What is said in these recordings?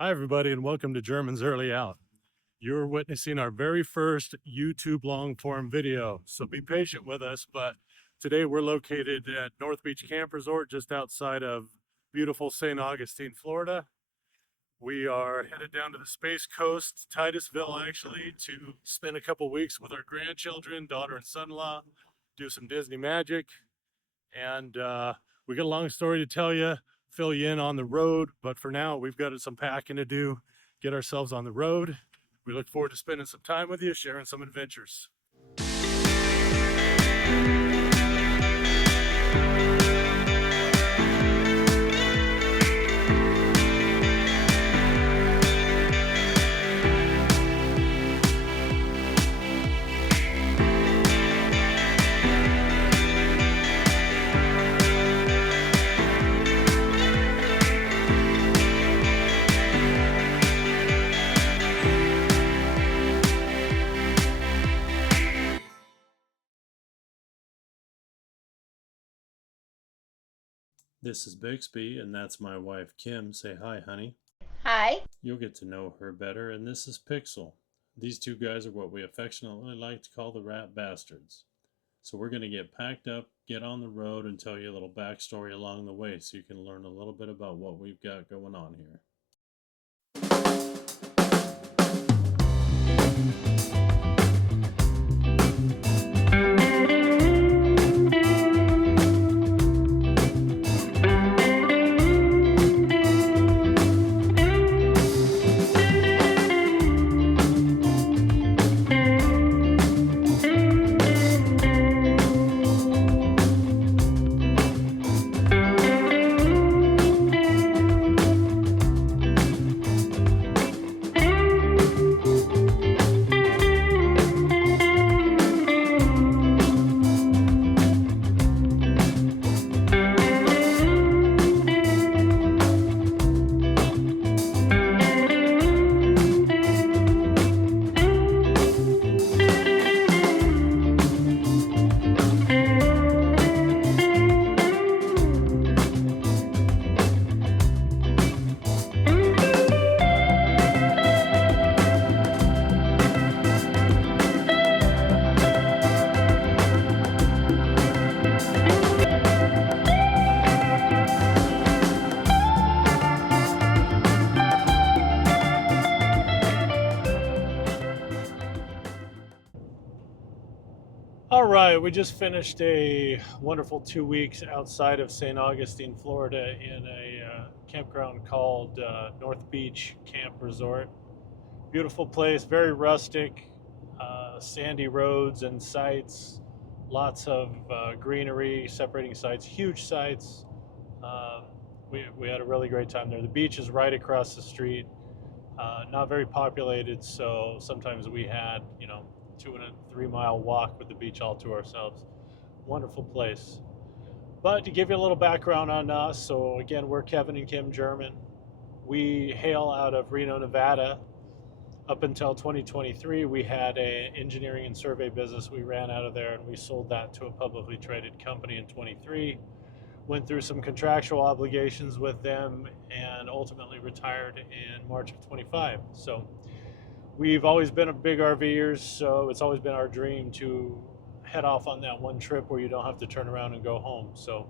Hi, everybody, and welcome to Germans Early Out. You're witnessing our very first YouTube long form video, so be patient with us. But today we're located at North Beach Camp Resort just outside of beautiful St. Augustine, Florida. We are headed down to the Space Coast, Titusville, actually, to spend a couple weeks with our grandchildren, daughter and son in law, do some Disney magic. And we got a long story to tell you, fill you in on the road. But for now, we've got some packing to do, get ourselves on the road. We look forward to spending some time with you, sharing some adventures. This is Bixby, and that's my wife, Kim. Say hi, honey. Hi. You'll get to know her better. And this is Pixel. These two guys are what we affectionately like to call the Rat Bastards. So we're going to get packed up, get on the road, and tell you a little backstory along the way so you can learn a little bit about what we've got going on here. All right, we just finished a wonderful 2 weeks outside of St. Augustine, Florida, in a campground called North Beach Camp Resort. Beautiful place, very rustic, sandy roads and sites, lots of greenery, separating sites, huge sites. Um, we had a really great time there. The beach is right across the street, not very populated, so sometimes we had, 2 and a 3 mile walk with the beach all to ourselves. Wonderful place. But to give you a little background on us, so again, we're Kevin and Kim German. We hail out of Reno, Nevada. Up until 2023, we had an engineering and survey business we ran out of there, and we sold that to a publicly traded company in 23. Went through some contractual obligations with them and ultimately retired in March of 25. So we've always been a big RVers, so it's always been our dream to head off on that one trip where you don't have to turn around and go home. So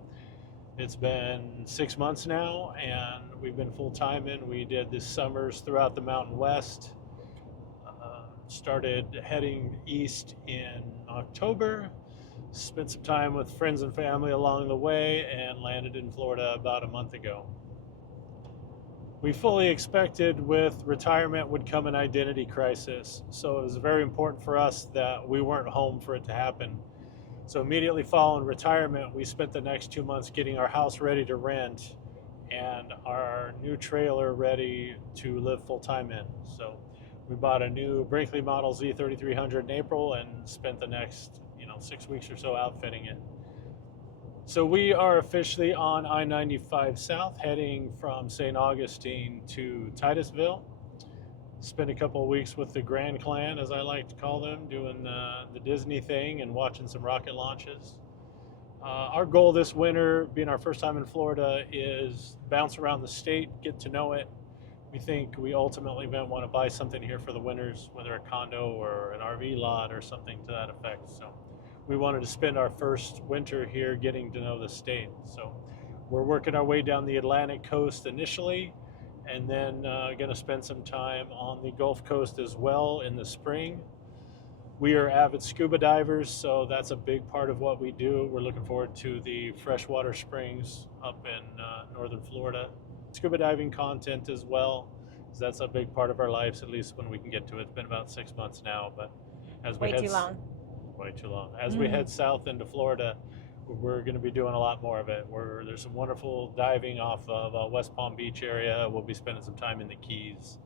it's been 6 months now, and we've been full time in. We did the summers throughout the Mountain West. Started heading east in October, spent some time with friends and family along the way, and landed in Florida about a month ago. We fully expected with retirement would come an identity crisis, so it was very important for us that we weren't home for it to happen. So immediately following retirement, we spent the next 2 months getting our house ready to rent and our new trailer ready to live full time in. So we bought a new Brinkley Model Z3300 in April and spent the next 6 weeks or so outfitting it. So we are officially on I-95 South, heading from St. Augustine to Titusville. Spent a couple of weeks with the Grand Clan, as I like to call them, doing the Disney thing and watching some rocket launches. Our goal this winter, being our first time in Florida, is bounce around the state, get to know it, we think we ultimately want to buy something here for the winters, whether a condo or an RV lot or something to that effect. So we wanted to spend our first winter here getting to know the state. So we're working our way down the Atlantic coast initially, and then going to spend some time on the Gulf Coast as well in the spring. We are avid scuba divers, so that's a big part of what we do. We're looking forward to the freshwater springs up in northern Florida. Scuba diving content as well, because that's a big part of our lives, at least when we can get to it. It's been about 6 months now, but as we Way too long. Way too long. As we head south into Florida, we're going to be doing a lot more of it. There's some wonderful diving off of West Palm Beach area. We'll be spending some time in the Keys.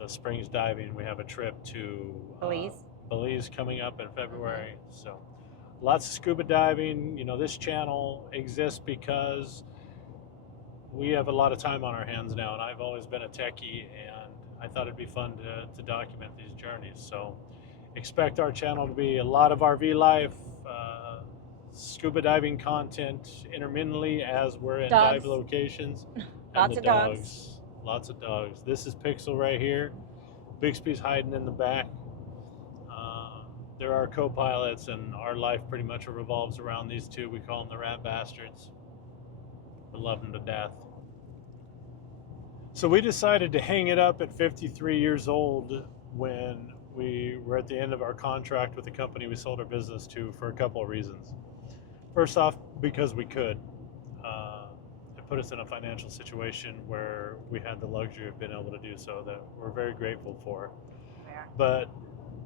The springs diving. We have a trip to Belize coming up in February. So lots of scuba diving. You know, this channel exists because we have a lot of time on our hands now, and I've always been a techie, and I thought it'd be fun to document these journeys. So expect our channel to be a lot of RV life, scuba diving content intermittently as we're in dive locations. Lots of dogs. Lots of dogs. This is Pixel right here. Bixby's hiding in the back. They're our co-pilots, and our life pretty much revolves around these two. We call them the rat bastards. We love them to death. So we decided to hang it up at 53 years old when we were at the end of our contract with the company we sold our business to, for a couple of reasons. First off, because we could. It put us in a financial situation where we had the luxury of being able to do so that we're very grateful for. Yeah. But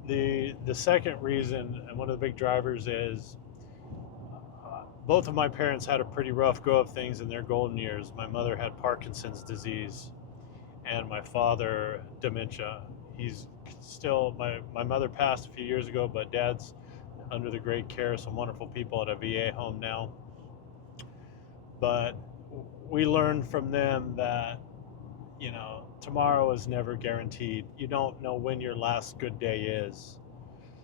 the second reason, and one of the big drivers, is both of my parents had a pretty rough go of things in their golden years. My mother had Parkinson's disease, and my father dementia. He's still, my mother passed a few years ago, but Dad's under the great care of some wonderful people at a VA home now. But we learned from them that, you know, tomorrow is never guaranteed. You don't know when your last good day is.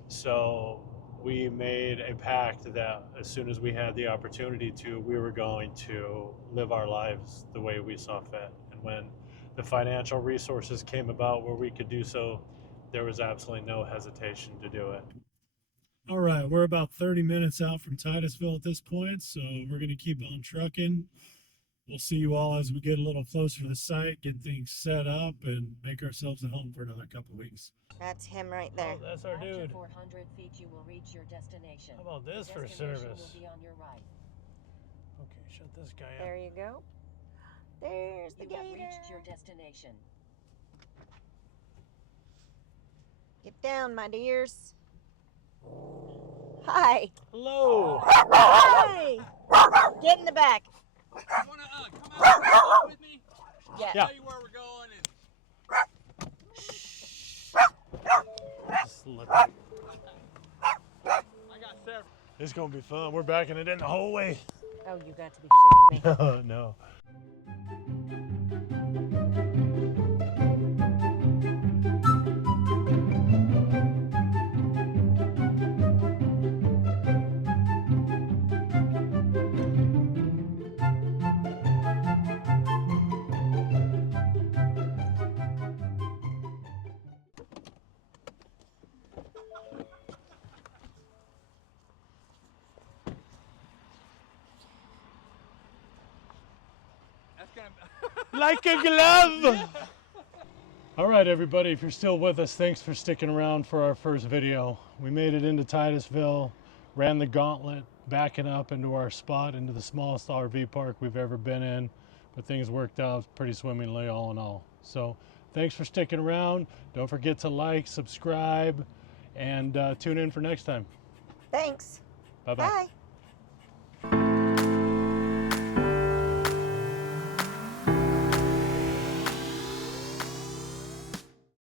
So we made a pact that as soon as we had the opportunity to, we were going to live our lives the way we saw fit. And when the financial resources came about where we could do so, there was absolutely no hesitation to do it. All right, we're about 30 minutes out from Titusville at this point, so we're going to keep on trucking. We'll see you all as we get a little closer to the site, get things set up, and make ourselves at home for another couple of weeks. That's him right there. Oh, that's our dude. After 400 feet, you will reach your destination. How about this for service? Will be on your right. Okay, shut this guy up. There you go. There's the gator. You have reached your destination. Get down, my dears. Hi. Hello. Hi. Get in the back. You want to come out with me? Yeah. Yeah. Tell you where we're going. Just let that. I got several. It's gonna be fun. We're backing it in the whole way. Oh, you got to be shitting me. No. That's gonna. Like a glove. All right, everybody, if you're still with us, thanks for sticking around for our first video. We made it into Titusville, ran the gauntlet, backing up into our spot, into the smallest RV park we've ever been in, but things worked out pretty swimmingly all in all. So thanks for sticking around. Don't forget to like, subscribe, and tune in for next time. Thanks. Bye-bye. Bye.